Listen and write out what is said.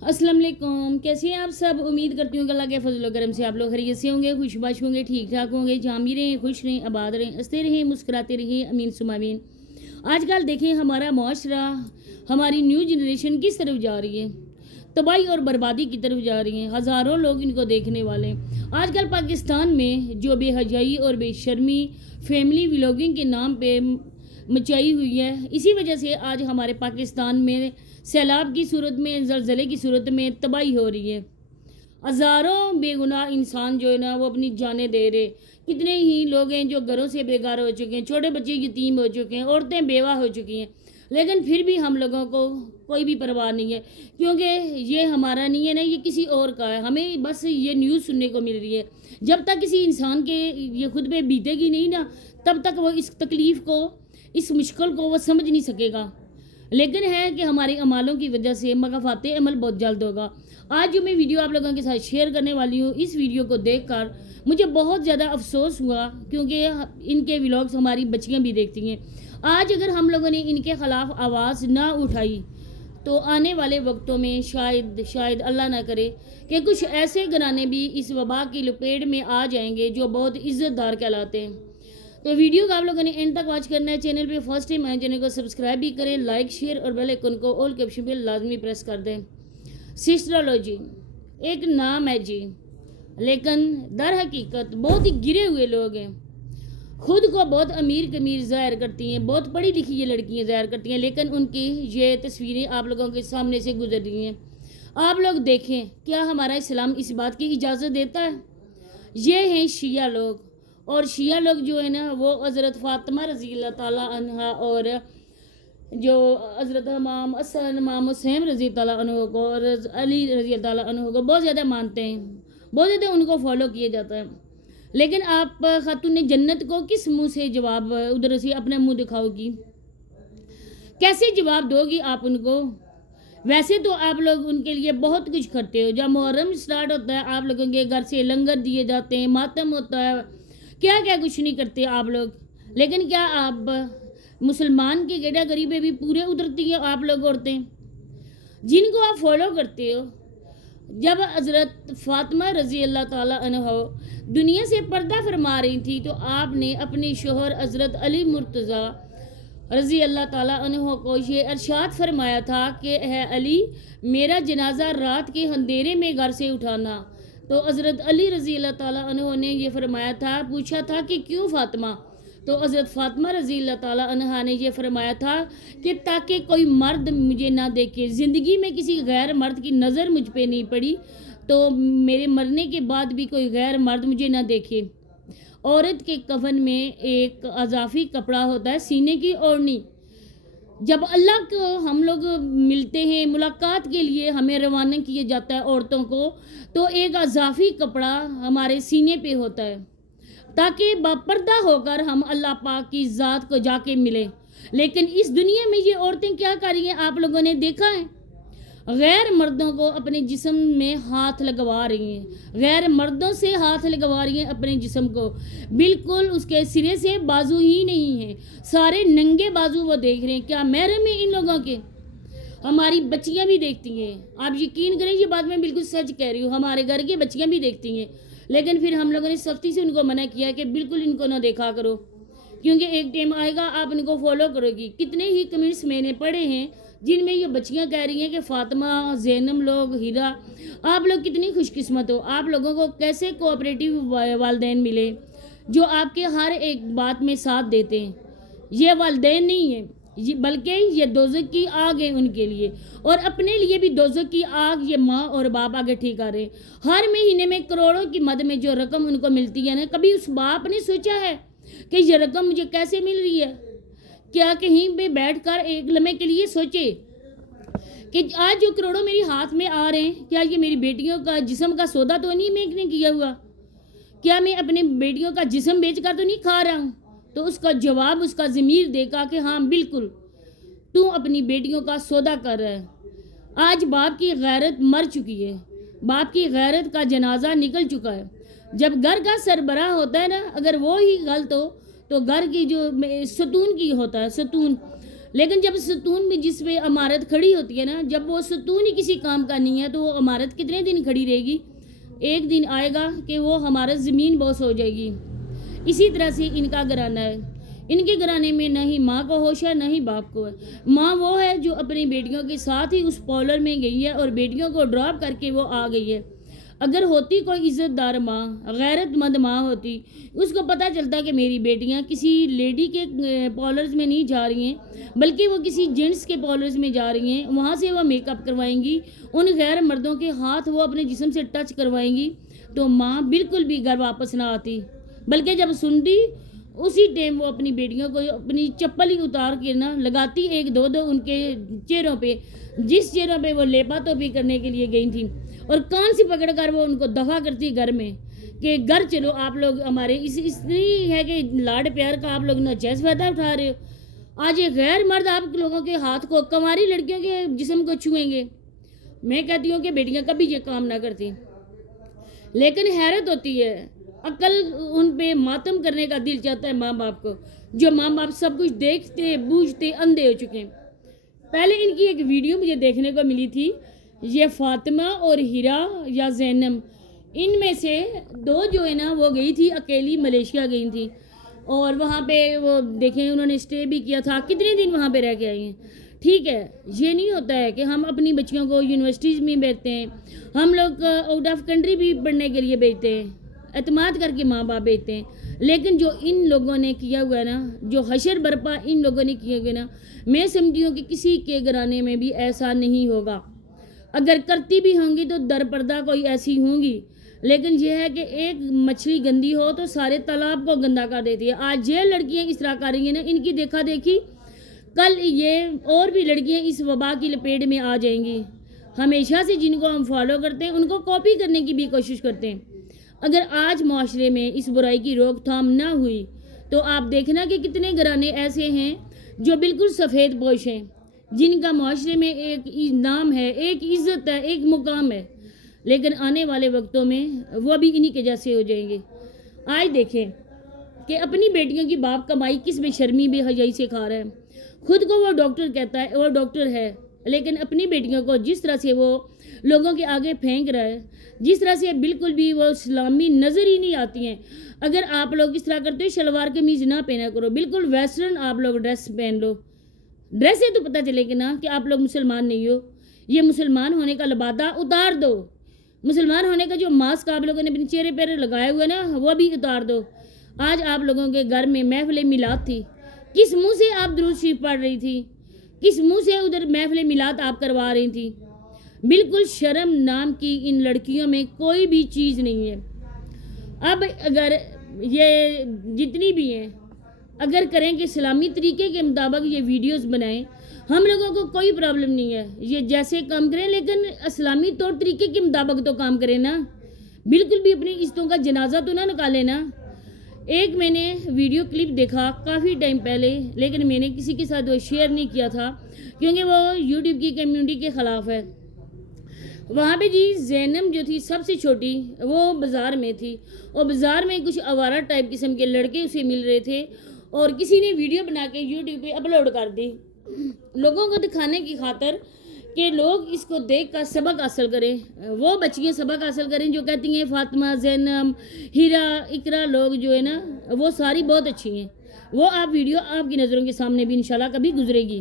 अस्सलाम वालेकुम। कैसे हैं आप सब? उम्मीद करती हूँ कि अल्लाह के फजल व करम से आप लोग खैरियत से होंगे, खुशबाश होंगे, ठीक ठाक होंगे, जहाँ भी रहें खुश रहें, आबाद रहें, हंसते रहें, मुस्कुराते रहें, अमीन सुमा अमीन। आजकल देखें हमारा माशरा, हमारी न्यू जनरेशन किस तरफ जा रही है, तबाही और बर्बादी की तरफ जा रही है। हज़ारों लोग इनको देखने वाले हैं। आजकल पाकिस्तान में जो बेहयाई और बेशर्मी फैमिली व्लॉगिंग के नाम पे मचाई हुई है, इसी वजह से आज हमारे पाकिस्तान में सैलाब की सूरत में, ज़लज़ले की सूरत में तबाही हो रही है। हज़ारों बेगुनाह इंसान जो है ना वो अपनी जानें दे रहे। कितने ही लोग हैं जो घरों से बेकार हो चुके हैं, छोटे बच्चे यतीम हो चुके हैं, औरतें बेवा हो चुकी हैं, लेकिन फिर भी हम लोगों को कोई भी परवाह नहीं है, क्योंकि ये हमारा नहीं है ना, ये किसी और का है। हमें बस ये न्यूज़ सुनने को मिल रही है। जब तक किसी इंसान के ये खुद पे बीतेगी नहीं ना, तब तक वो इस तकलीफ़ को, इस मुश्किल को वो समझ नहीं सकेगा। लेकिन है कि हमारे अमालों की वजह से मकाफात अमल बहुत जल्द होगा। आज जो मैं वीडियो आप लोगों के साथ शेयर करने वाली हूँ, इस वीडियो को देखकर मुझे बहुत ज़्यादा अफसोस हुआ, क्योंकि इनके व्लॉग्स हमारी बच्चियाँ भी देखती हैं। आज अगर हम लोगों ने इनके ख़िलाफ़ आवाज़ ना उठाई तो आने वाले वक्तों में शायद अल्लाह ना करे कि कुछ ऐसे घराने भी इस वबा की लपेट में आ जाएंगे जो बहुत इज़्ज़तदार कहलाते हैं। तो वीडियो को आप लोगों ने एंड तक वॉच करना है। चैनल पे फर्स्ट टाइम आए, चैनल को सब्सक्राइब भी करें, लाइक शेयर और बेल आइकन को ऑल के ऑप्शन पे लाजमी प्रेस कर दें। सिस्ट्रोलॉजी एक नाम है जी, लेकिन दर हकीकत बहुत ही गिरे हुए लोग हैं। खुद को बहुत अमीर कमीर ज़ाहिर करती हैं, बहुत पढ़ी लिखी ये लड़कियाँ ज़ाहिर करती हैं, लेकिन उनकी ये तस्वीरें आप लोगों के सामने से गुजर रही हैं। आप लोग देखें, क्या हमारा इस्लाम इस बात की इजाज़त देता है? ये हैं शिया लोग, और शिया लोग जो है ना वो हज़रत फ़ातिमा रज़ी अल्लाह ताला अन्हा और जो हज़रत इमाम हसन इमाम हुसैन रज़ी ताला अन्हु को और अली रज़ी ताला अन्हु को बहुत ज़्यादा मानते हैं, बहुत ज़्यादा उनको फॉलो किया जाता है। लेकिन आप खातून जन्नत को किस मुंह से जवाब उधर से अपना मुंह दिखाओगी? कैसे जवाब दोगी आप उनको? वैसे तो आप लोग उनके लिए बहुत कुछ करते हो। जब मुहर्रम स्टार्ट होता है आप लोगों के घर से लंगर दिए जाते हैं, मातम होता है, क्या क्या कुछ नहीं करते आप लोग। लेकिन क्या आप मुसलमान की गेड़ा गरीबें भी पूरे उतरती हैं आप लोग औरतें जिनको आप फॉलो करते हो? जब हज़रत फ़ातिमा रज़ी अल्लाह ताला अन्हा दुनिया से पर्दा फरमा रही थी तो आपने अपने शोहर हज़रत अली मुर्तज़ा रज़ी अल्लाह ताला अन्हु को ये इरशाद फरमाया था कि है अली, मेरा जनाजा रात के अंधेरे में घर से उठाना। तो हज़रत अली रज़ी अल्लाह ताला अन्हु ने ये फरमाया था, पूछा था कि क्यों फ़ातिमा? तो हज़रत फ़ातिमा रज़ी अल्लाह ताला अन्हा ने ये फरमाया था कि ताकि कोई मर्द मुझे ना देखे, ज़िंदगी में किसी गैर मर्द की नज़र मुझ पे नहीं पड़ी, तो मेरे मरने के बाद भी कोई गैर मर्द मुझे ना देखे। औरत के कफन में एक अजाफी कपड़ा होता है, सीने की ओढ़नी। जब अल्लाह को हम लोग मिलते हैं, मुलाकात के लिए हमें रवाना किया जाता है औरतों को, तो एक अजाफी कपड़ा हमारे सीने पे होता है ताकि बापर्दा होकर हम अल्लाह पाक की ज़ात को जाके मिले। लेकिन इस दुनिया में ये औरतें क्या कर रही हैं आप लोगों ने देखा है? गैर मर्दों को अपने जिस्म में हाथ लगवा रही हैं, गैर मर्दों से हाथ लगवा रही हैं अपने जिस्म को। बिल्कुल उसके सिरे से बाजू ही नहीं है, सारे नंगे बाजू वो देख रहे हैं। क्या महरम है इन लोगों के? हमारी बच्चियां भी देखती हैं। आप यकीन करें, ये बात मैं बिल्कुल सच कह रही हूँ, हमारे घर की बच्चियां भी देखती हैं। लेकिन फिर हम लोगों ने सख्ती से उनको मना किया कि बिल्कुल इनको ना देखा करो, क्योंकि एक टाइम आएगा आप इनको फॉलो करोगी। कितने ही कमेंट्स मैंने पढ़े हैं जिनमें ये बच्चियां कह रही हैं कि फ़ातिमा, ज़ैनब लोग, हीरा, आप लोग कितनी खुशकिस्मत हो, आप लोगों को कैसे कोऑपरेटिव वालदैन मिले जो आपके हर एक बात में साथ देते हैं। ये वालदैन नहीं है, ये बल्कि ये दोज़ख की आग है उनके लिए, और अपने लिए भी दोज़ख की आग ये माँ और बाप आगे ठीक आ रहे हैं। हर महीने में करोड़ों की मद में जो रकम उनको मिलती है ना, कभी उस बाप ने सोचा है कि ये रकम मुझे कैसे मिल रही है? क्या कहीं पे बैठकर एक लम्हे के लिए सोचे कि आज जो करोड़ों मेरे हाथ में आ रहे हैं, क्या ये मेरी बेटियों का जिस्म का सौदा तो नहीं मैंने किया हुआ? क्या मैं अपनी बेटियों का जिस्म बेचकर तो नहीं खा रहा हूँ? तो उसका जवाब उसका ज़मीर देगा कि हाँ बिल्कुल तू अपनी बेटियों का सौदा कर रहा है। आज बाप की गैरत मर चुकी है, बाप की गैरत का जनाजा निकल चुका है। जब घर का सरबराह होता है ना, अगर वो ही गलत हो तो घर की जो सतून की होता है, सतून لیکن جب ستون بھی جس پہ عمارت کھڑی ہوتی ہے نا، جب وہ ستون ہی کسی کام کا نہیں ہے تو وہ عمارت کتنے دن کھڑی رہے گی؟ ایک دن آئے گا کہ وہ ہمارا زمین بوس ہو جائے گی۔ اسی طرح سے ان کا گھرانہ ہے، ان کے گھرانے میں نہ ہی ماں کو ہوش ہے نہ ہی باپ کو ہے۔ ماں وہ ہے جو اپنی بیٹیوں کے ساتھ ہی اس پولر میں گئی ہے اور بیٹیوں کو ڈراپ کر کے وہ آ گئی ہے۔ اگر ہوتی کوئی عزت دار ماں، غیرت مند ماں ہوتی، اس کو پتہ چلتا کہ میری بیٹیاں کسی لیڈی کے پارلرز میں نہیں جا رہی ہیں بلکہ وہ کسی جینٹس کے پارلرز میں جا رہی ہیں، وہاں سے وہ میک اپ کروائیں گی، ان غیر مردوں کے ہاتھ وہ اپنے جسم سے ٹچ کروائیں گی، تو ماں بالکل بھی گھر واپس نہ آتی، بلکہ جب سنتی اسی ٹائم وہ اپنی بیٹیوں کو اپنی چپل ہی اتار کے نہ لگاتی ایک دو ان کے چہروں پہ، جس چہروں پہ وہ لیپا توپی کرنے کے لیے گئی تھیں، اور کان سے پکڑ کر وہ ان کو دفع کرتی گھر میں کہ گھر چلو، آپ لوگ ہمارے اس لیے ہے کہ لاڈ پیار کا آپ لوگ ناجائز فائدہ اٹھا رہے ہو۔ آج یہ غیر مرد آپ لوگوں کے ہاتھ کو، کنواری لڑکیوں کے جسم کو چھوئیں گے۔ میں کہتی ہوں کہ بیٹیاں کبھی یہ کام نہ کرتی، لیکن حیرت ہوتی ہے، عقل ان پہ ماتم کرنے کا دل چاہتا ہے ماں باپ کو، جو ماں باپ سب کچھ دیکھتے بوجھتے اندھے ہو چکے ہیں۔ پہلے ان کی ایک ویڈیو مجھے دیکھنے کو ملی تھی، یہ فاطمہ اور ہیرا یا زینب، ان میں سے دو جو ہے نا وہ گئی تھی اکیلی، ملیشیا گئی تھی، اور وہاں پہ وہ دیکھیں انہوں نے اسٹے بھی کیا تھا، کتنے دن وہاں پہ رہ کے آئی ہیں۔ ٹھیک ہے، یہ نہیں ہوتا ہے کہ ہم اپنی بچیوں کو یونیورسٹیز میں بھیجتے ہیں، ہم لوگ آؤٹ آف کنٹری بھی پڑھنے کے لیے بھیجتے ہیں، اعتماد کر کے ماں باپ بھیجتے ہیں، لیکن جو ان لوگوں نے کیا ہوا ہے نا، جو حشر برپا ان لوگوں نے کیے ہوئے نا، میں سمجھتی ہوں کہ کسی کے گھرانے میں بھی ایسا نہیں ہوگا۔ اگر کرتی بھی ہوں گی تو در پردہ کوئی ایسی ہوں گی، لیکن یہ ہے کہ ایک مچھلی گندی ہو تو سارے تالاب کو گندا کر دیتی ہے۔ آج یہ لڑکیاں اس طرح کر رہی ہیں نا، ان کی دیکھا دیکھی کل یہ اور بھی لڑکیاں اس وبا کی لپیٹ میں آ جائیں گی۔ ہمیشہ سے جن کو ہم فالو کرتے ہیں ان کو کاپی کرنے کی بھی کوشش کرتے ہیں۔ اگر آج معاشرے میں اس برائی کی روک تھام نہ ہوئی تو آپ دیکھنا کہ کتنے گھرانے ایسے ہیں جو بالکل سفید پوش ہیں، جن کا معاشرے میں ایک نام ہے، ایک عزت ہے، ایک مقام ہے، لیکن آنے والے وقتوں میں وہ بھی انہی کے جیسے ہو جائیں گے۔ آج دیکھیں کہ اپنی بیٹیوں کی باپ کمائی کس بے شرمی بے حیائی سے کھا رہا ہے، خود کو وہ ڈاکٹر کہتا ہے، وہ ڈاکٹر ہے، لیکن اپنی بیٹیوں کو جس طرح سے وہ لوگوں کے آگے پھینک رہا ہے، جس طرح سے بالکل بھی وہ اسلامی نظر ہی نہیں آتی ہیں۔ اگر آپ لوگ اس طرح کرتے ہو، شلوار قمیض نہ پہنا کرو، بالکل ویسٹرن آپ لوگ ڈریس پہن لو، ڈریس سے تو پتہ چلے گا نا کہ آپ لوگ مسلمان نہیں ہو۔ یہ مسلمان ہونے کا لبادہ اتار دو، مسلمان ہونے کا جو ماسک آپ لوگوں نے اپنے چہرے پہ لگایا ہوا ہے نا وہ بھی اتار دو۔ آج آپ لوگوں کے گھر میں محفل میلاد تھی، کس منہ سے آپ درود شریف پڑھ رہی تھی؟ کس منہ سے ادھر محفل میلاد آپ کروا رہی تھی؟ بالکل شرم نام کی ان لڑکیوں میں کوئی بھی چیز نہیں ہے۔ اب اگر یہ جتنی بھی ہیں اگر کریں کہ اسلامی طریقے کے مطابق یہ ویڈیوز بنائیں، ہم لوگوں کو کوئی پرابلم نہیں ہے، یہ جیسے کام کریں، لیکن اسلامی طور طریقے کے مطابق تو کام کریں نا، بالکل بھی اپنی عزتوں کا جنازہ تو نہ نکالیں نا۔ ایک میں نے ویڈیو کلپ دیکھا کافی ٹائم پہلے، لیکن میں نے کسی کے ساتھ وہ شیئر نہیں کیا تھا کیونکہ وہ یوٹیوب کی کمیونٹی کے خلاف ہے۔ وہاں پہ جی زینب جو تھی سب سے چھوٹی، وہ بازار میں تھی، اور بازار میں کچھ آوارہ ٹائپ قسم کے لڑکے اسے مل رہے تھے، اور کسی نے ویڈیو بنا کے یوٹیوب پہ اپلوڈ کر دی لوگوں کو دکھانے کی خاطر کہ لوگ اس کو دیکھ کر سبق حاصل کریں، وہ بچیاں سبق حاصل کریں جو کہتی ہیں فاطمہ، زینب، ہیرا، اقرا لوگ جو ہے نا وہ ساری بہت اچھی ہیں۔ وہ آپ ویڈیو آپ کی نظروں کے سامنے بھی انشاءاللہ کبھی گزرے گی۔